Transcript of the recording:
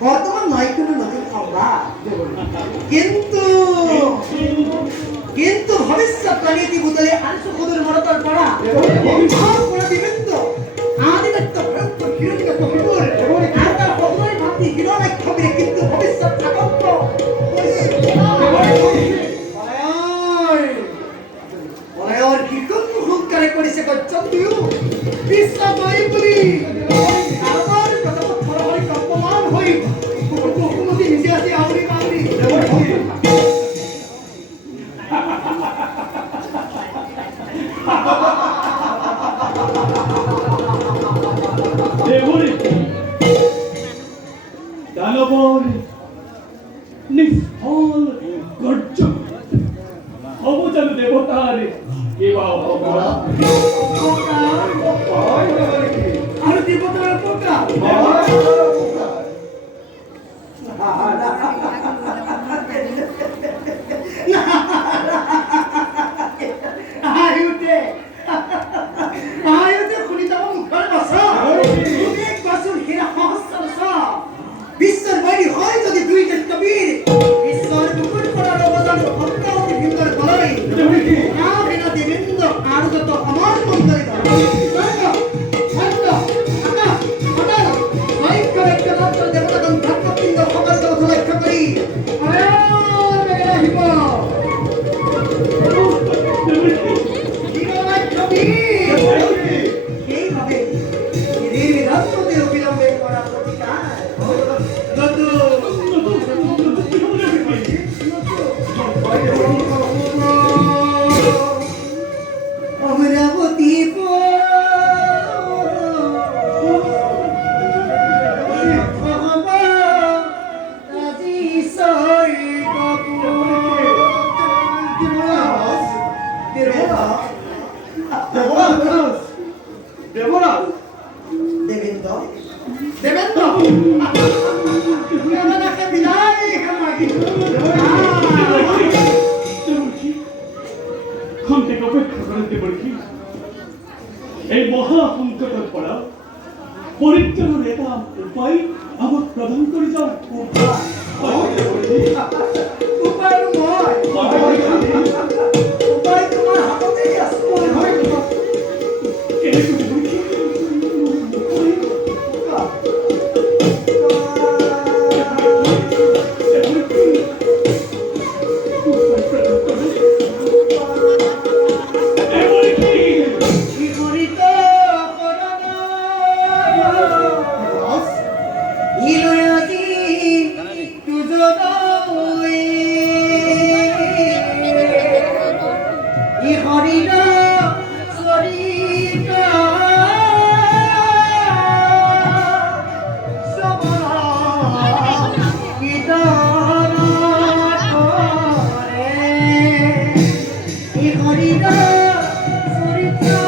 বর্তমান নয় কোনো নতুন সংবাদ, কিন্তু ভবিষ্যৎ প্রাণীতি বুতলে আংশ কদর মরতার পড়া অভিভাব করে দিবেন তো আদিত্য ভক্ত হিরণিকা কবিপুর আর তার পত্রই ভাবতি হিরণাই খবরে কিন্তু ভবিষ্যৎ আগন্ত বলায়র কীর্তন হুঙ্কারে করেছে গচ্ছন্তিও বিশ্ব দই বলি আমার কথা থরহরি কম্পমান হই কোকুমতি নিজে আছে আউরি কাউরি দেবরে দানবর নিষ্ফল গর্জন অবদান দেবতার কেবা অপরা আর দেবতার পোকা আয়ুতে খুনিতা মুখের বসা তুমি এক বছর হীরা হস্তার সা বিশ্বের বাইরে হয় যদি দুইজন কবির ঈশ্বর মুকুট করার অবদান ভক্তাবতী ভিতর বলাই না বিনা দেবেন্দ্র আর যত আমার মন্দির এই মহা সংকটের পড়া পরিত্রাণের এটা উপায় আমার প্রদান করে যাও উপায় তোমার হাতেই আছে চরিত্র